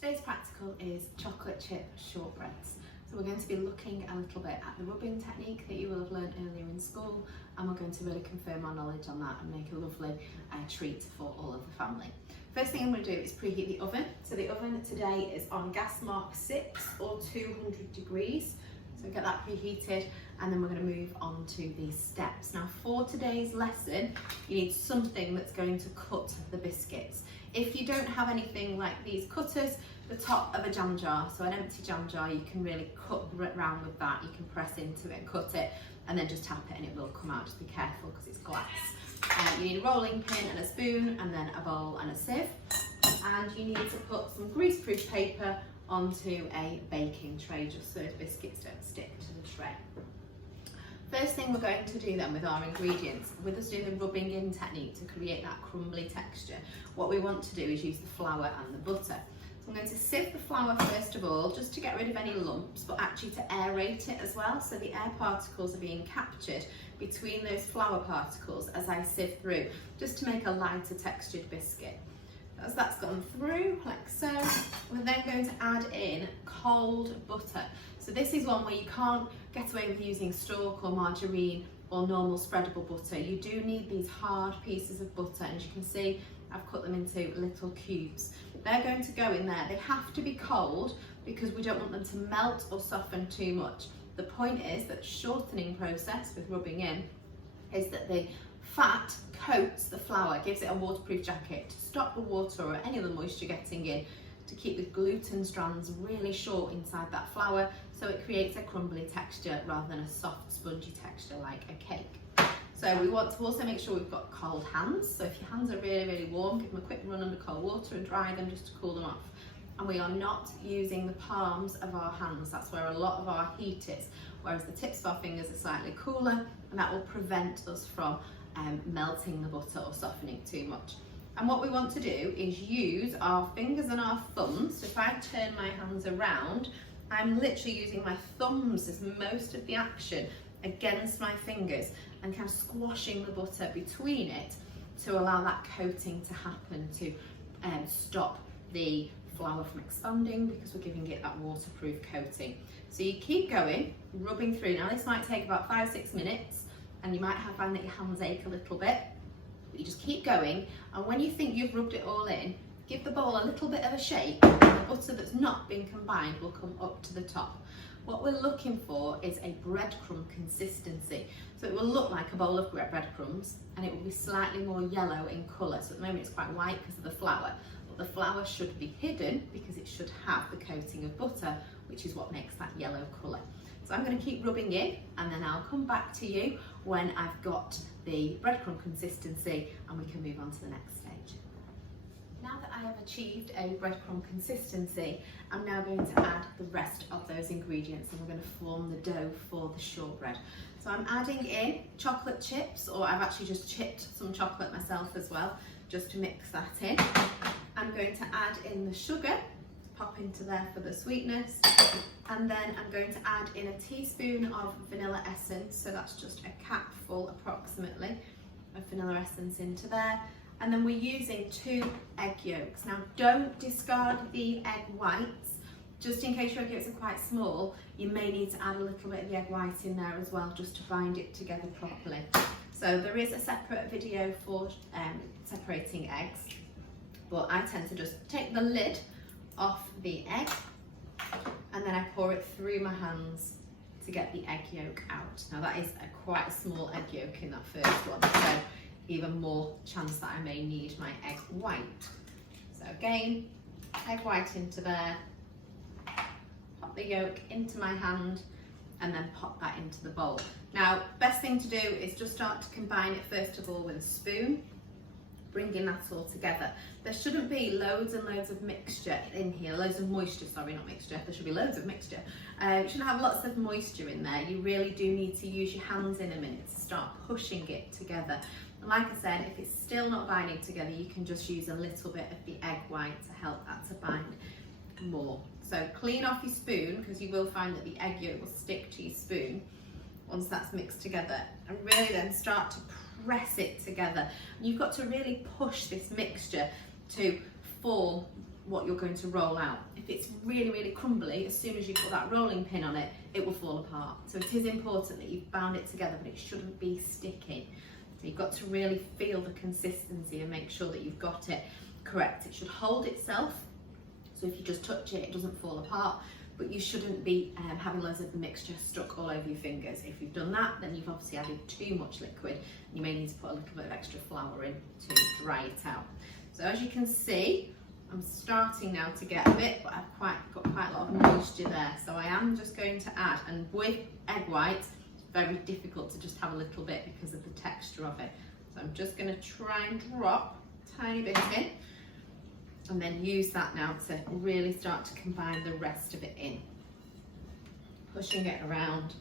Today's practical is chocolate chip shortbreads. So we're going to be looking a little bit at the rubbing technique that you will have learned earlier in school, and we're going to really confirm our knowledge on that and make a lovely treat for all of the family. First thing I'm going to do is preheat the oven. So the oven today is on gas mark 6 or 200 degrees. So get that preheated, and then we're going to move on to these steps. Now for today's lesson, you need something that's going to cut the biscuits. If you don't have anything like these cutters, the top of a jam jar, so an empty jam jar, you can really cut around with that. You can press into it, cut it, and then just tap it and it will come out. Just be careful because it's glass. You need a rolling pin and a spoon, and then a bowl and a sieve. And you need to put some greaseproof paper onto a baking tray just so the biscuits don't stick to the tray. First thing we're going to do then with our ingredients, with us doing the rubbing in technique to create that crumbly texture, what we want to do is use the flour and the butter. So I'm going to sieve the flour first of all, just to get rid of any lumps, but actually to aerate it as well, so the air particles are being captured between those flour particles as I sieve through, just to make a lighter textured biscuit. As that's gone through, like so, we're then going to add in cold butter. So this is one where you can't get away with using stork or margarine or normal spreadable butter. You do need these hard pieces of butter, and as you can see, I've cut them into little cubes. They're going to go in there. They have to be cold because we don't want them to melt or soften too much. The point is that the shortening process with rubbing in is that the fat coats the flour, gives it a waterproof jacket to stop the water or any other moisture getting in, to keep the gluten strands really short inside that flour, so it creates a crumbly texture rather than a soft spongy texture like a cake. So we want to also make sure we've got cold hands. So if your hands are really warm, give them a quick run under cold water and dry them just to cool them off. And we are not using the palms of our hands. That's where a lot of our heat is, whereas the tips of our fingers are slightly cooler, and that will prevent us from melting the butter or softening too much. And what we want to do is use our fingers and our thumbs. So if I turn my hands around, I'm literally using my thumbs as most of the action against my fingers and kind of squashing the butter between it to allow that coating to happen, to stop the flour from expanding, because we're giving it that waterproof coating. So you keep going, rubbing through. Now this might take about 5-6 minutes, and you might find that your hands ache a little bit, but you just keep going, and when you think you've rubbed it all in, give the bowl a little bit of a shake, and the butter that's not been combined will come up to the top. What we're looking for is a breadcrumb consistency. So it will look like a bowl of breadcrumbs, and it will be slightly more yellow in colour. So at the moment it's quite white because of the flour, but the flour should be hidden because it should have the coating of butter, which is what makes that yellow colour. So I'm going to keep rubbing in, and then I'll come back to you when I've got the breadcrumb consistency and we can move on to the next stage. Now that I have achieved a breadcrumb consistency, I'm now going to add the rest of those ingredients, and we're going to form the dough for the shortbread. So I'm adding in chocolate chips, or I've actually just chipped some chocolate myself as well, just to mix that in. I'm going to add in the sugar, pop into there for the sweetness, and then I'm going to add in a teaspoon of vanilla essence, so that's just a capful approximately of vanilla essence into there. And then we're using 2 egg yolks. Now don't discard the egg whites, just in case your egg yolks are quite small, you may need to add a little bit of the egg white in there as well, just to bind it together properly. So there is a separate video for separating eggs, but I tend to just take the lid off the egg, and then I pour it through my hands to get the egg yolk out. Now that is quite a small egg yolk in that first one, so even more chance that I may need my egg white. So again, egg white into there, pop the yolk into my hand, and then pop that into the bowl. Now, best thing to do is just start to combine it first of all with a spoon, bringing that all together. There shouldn't be loads and loads of mixture in here, loads of moisture, sorry, not mixture, there should be loads of mixture. You shouldn't have lots of moisture in there. You really do need to use your hands in a minute to start pushing it together. And like I said, if it's still not binding together, you can just use a little bit of the egg white to help that to bind more. So clean off your spoon, because you will find that the egg yolk will stick to your spoon once that's mixed together, and really then start to press it together. And you've got to really push this mixture to form what you're going to roll out. If it's really, really crumbly, as soon as you put that rolling pin on it, it will fall apart. So it is important that you've bound it together, but it shouldn't be sticky. So you've got to really feel the consistency and make sure that you've got it correct. It should hold itself, so if you just touch it, it doesn't fall apart, but you shouldn't be having loads of the mixture stuck all over your fingers. If you've done that, then you've obviously added too much liquid. You may need to put a little bit of extra flour in to dry it out. So as you can see, I'm starting now to get a bit, but I've got quite a lot of moisture there. So I am just going to add, and with egg white, it's very difficult to just have a little bit because of the texture of it. So I'm just going to try and drop a tiny bit in, and then use that now to really start to combine the rest of it in. Pushing it around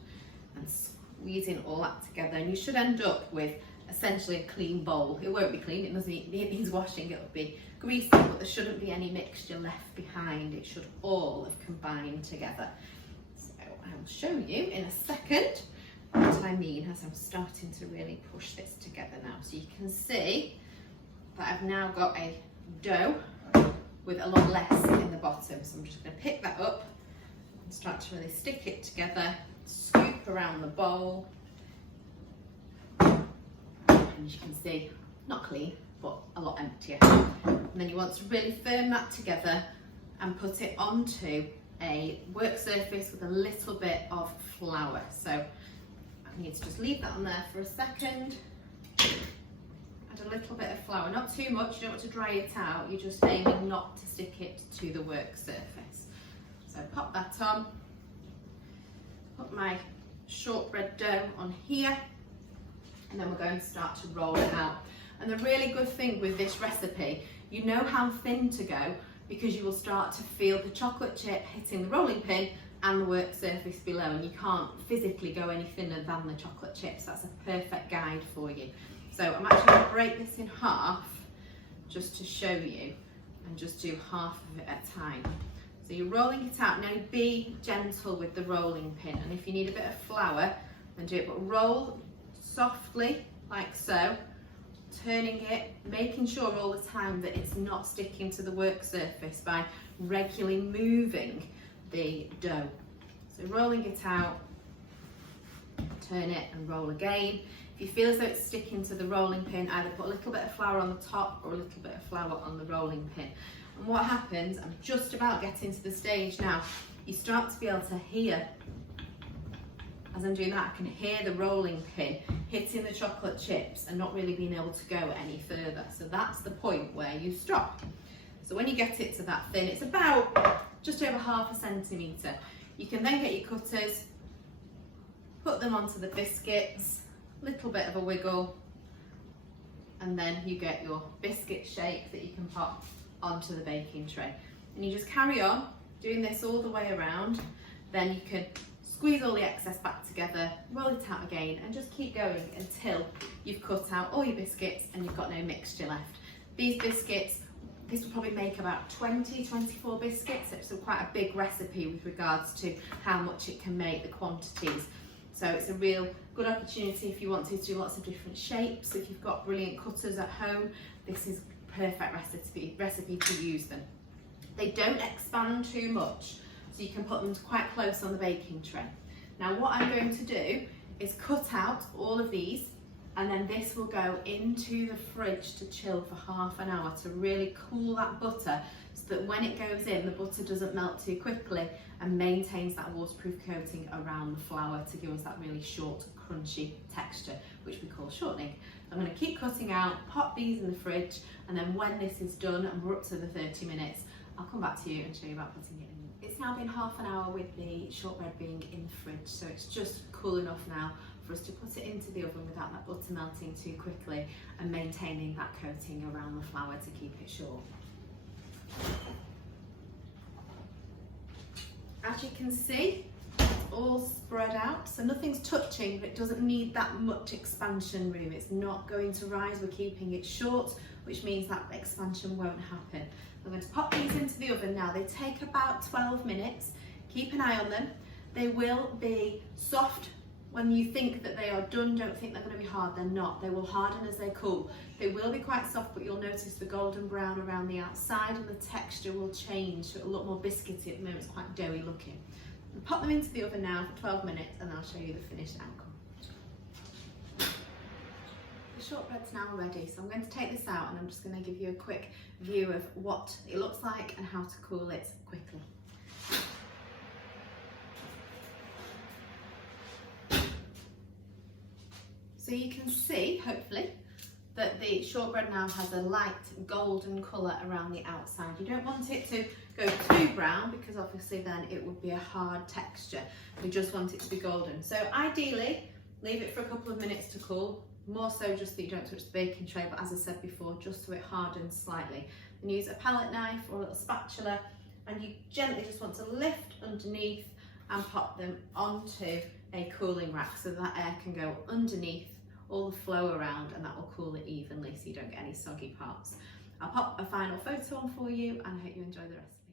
and squeezing all that together, and you should end up with essentially a clean bowl. It won't be clean, it needs washing, it'll be greasy, but there shouldn't be any mixture left behind. It should all have combined together. So I will show you in a second what I mean as I'm starting to really push this together now. So you can see that I've now got a dough with a lot less in the bottom. So I'm just going to pick that up and start to really stick it together, scoop around the bowl. And as you can see, not clean, but a lot emptier. And then you want to really firm that together and put it onto a work surface with a little bit of flour. So I need to just leave that on there for a second. Add a little bit of flour, not too much, you don't want to dry it out, you're just aiming not to stick it to the work surface. So pop that on, put my shortbread dough on here, and then we're going to start to roll it out. And the really good thing with this recipe, you know how thin to go because you will start to feel the chocolate chip hitting the rolling pin and the work surface below, and you can't physically go any thinner than the chocolate chips. That's a perfect guide for you. So I'm actually going to break this in half just to show you, and just do half of it at a time. So you're rolling it out. Now be gentle with the rolling pin, and if you need a bit of flour, then do it, but roll softly like so, turning it, making sure all the time that it's not sticking to the work surface by regularly moving the dough. So rolling it out, turn it and roll again. If you feel as though it's sticking to the rolling pin, either put a little bit of flour on the top or a little bit of flour on the rolling pin. And what happens, I'm just about getting to the stage now, you start to be able to hear, as I'm doing that, I can hear the rolling pin hitting the chocolate chips and not really being able to go any further. So that's the point where you stop. So when you get it to that thin, it's about just over ½ centimetre. You can then get your cutters, put them onto the biscuits, little bit of a wiggle, and then you get your biscuit shape that you can pop onto the baking tray. And you just carry on doing this all the way around. Then you can squeeze all the excess back together, roll it out again, and just keep going until you've cut out all your biscuits and you've got no mixture left. These biscuits, this will probably make about 20-24 biscuits. It's quite a big recipe with regards to how much it can make, the quantities. So it's a real good opportunity if you want to do lots of different shapes. If you've got brilliant cutters at home, this is a perfect recipe to use them. They don't expand too much, so you can put them quite close on the baking tray. Now what I'm going to do is cut out all of these, and then this will go into the fridge to chill for ½ an hour to really cool that butter, so that when it goes in, the butter doesn't melt too quickly and maintains that waterproof coating around the flour to give us that really short, crunchy texture, which we call shortening. I'm going to keep cutting out, pop these in the fridge, and then when this is done and we're up to the 30 minutes, I'll come back to you and show you about putting it in. It's now been ½ an hour with the shortbread being in the fridge, so it's just cool enough now for us to put it into the oven without that butter melting too quickly and maintaining that coating around the flour to keep it short. As you can see, it's all spread out, so nothing's touching, but it doesn't need that much expansion room. It's not going to rise, we're keeping it short, which means that expansion won't happen. I'm going to pop these into the oven now. They take about 12 minutes. Keep an eye on them. They will be soft When you think that they are done, don't think they're going to be hard. They're not. They will harden as they cool. They will be quite soft, but you'll notice the golden brown around the outside and the texture will change. So it'll look more biscuity. At the moment it's quite doughy looking. I'll pop them into the oven now for 12 minutes and I'll show you the finished outcome. The shortbread's now ready, so I'm going to take this out and I'm just going to give you a quick view of what it looks like and how to cool it quickly. So you can see, hopefully, that the shortbread now has a light golden colour around the outside. You don't want it to go too brown because obviously then it would be a hard texture. We just want it to be golden. So ideally, leave it for a couple of minutes to cool, more so just that you don't touch the baking tray, but as I said before, just so it hardens slightly. And use a palette knife or a little spatula and you gently just want to lift underneath and pop them onto a cooling rack so that air can go underneath all the flow around and that will cool it evenly so you don't get any soggy parts. I'll pop a final photo on for you and I hope you enjoy the recipe.